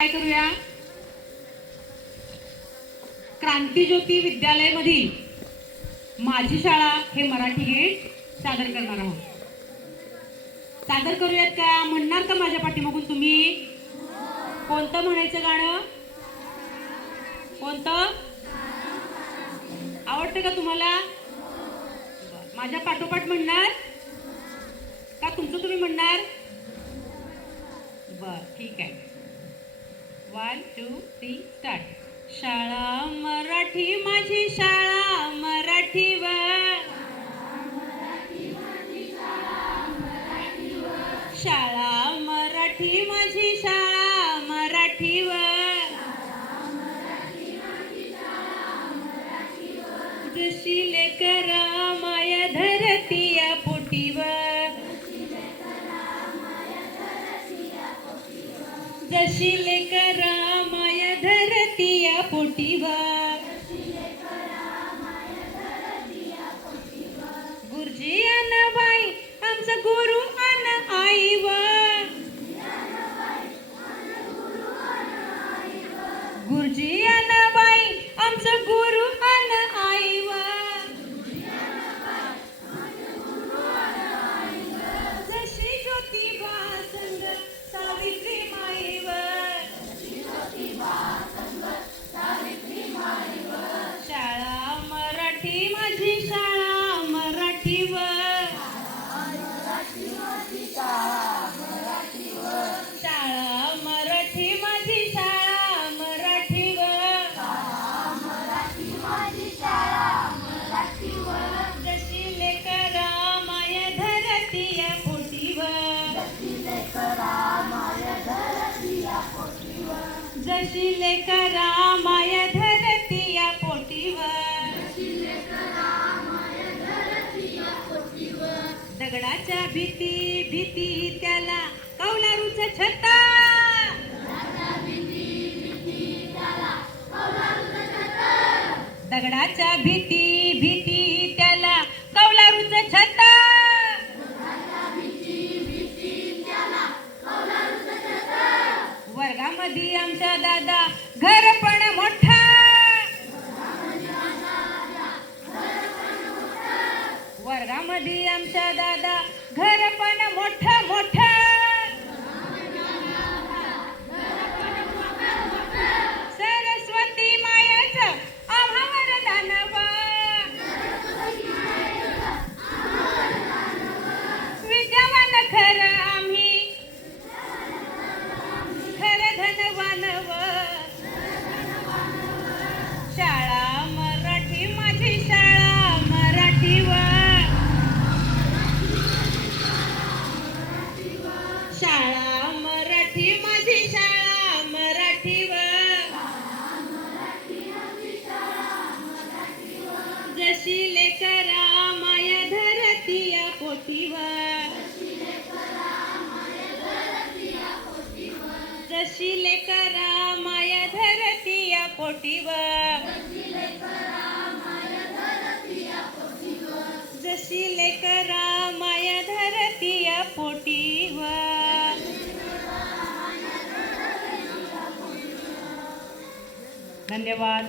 काय करूया, क्रांतिज्योती विद्यालय मधील माझी शाळा हे मराठी गीत सादर करणार आहोत. सादर करूयात का? म्हणणार का माझ्या पाठीमागून तुम्ही? कोणतं म्हणायचं गाणं? कोणतं आवडतं का तुम्हाला? माझ्या पाठोपाठ म्हणणार का तुमचं तुम्ही म्हणणार? बर ठीक आहे. 1 2 3 स्टार्ट. शाळा मराठी माझी शाळा मराठीवर, शाळा मराठी माझी शाळा मराठीवर, जशी लेकरा माया धरती या पोटीवर, जशी लेकरा माया धरती या पोटीवर, गुरुजी अन बाई आमचा गुरु अन आईवर, गुरुजी अन बाई आमचा गुरु अन आईवर, जशी ज्योतिबा संग सावित्री माईवर, शाळा मराठी माझी शाळा मराठीवर, शाळा मराठी माझी शाळा मराठीवर, जशी लेकरा माया धरती या पोटीवर, जशी लेकरा माया धरती या पोटीवर, दगडाच्या भीती भीती त्याला कौलारूचा छत्ता, दगडाच्या भीती भीती त्याला कौलारूचा छत्ता, वर्गामध्ये आमचा दादा घर पण मोठा, वर्गामध्ये आमचा दादा घर पण मोठा मोठा, सरस्वती मायाचं आम्हा वरदानवा, विद्यावान खरं आम्ही खरं धनवानव, शाळा मराठी माझी शाळा मराठीवर, शाळा मराठी माझी शाळा मराठीवर, जशी लेकरा माया धरती या पोटीवर, जशी लेकरा माया धरती या पोटीवर, जशी लेकरा माया धरती या पोटीवर. धन्यवाद.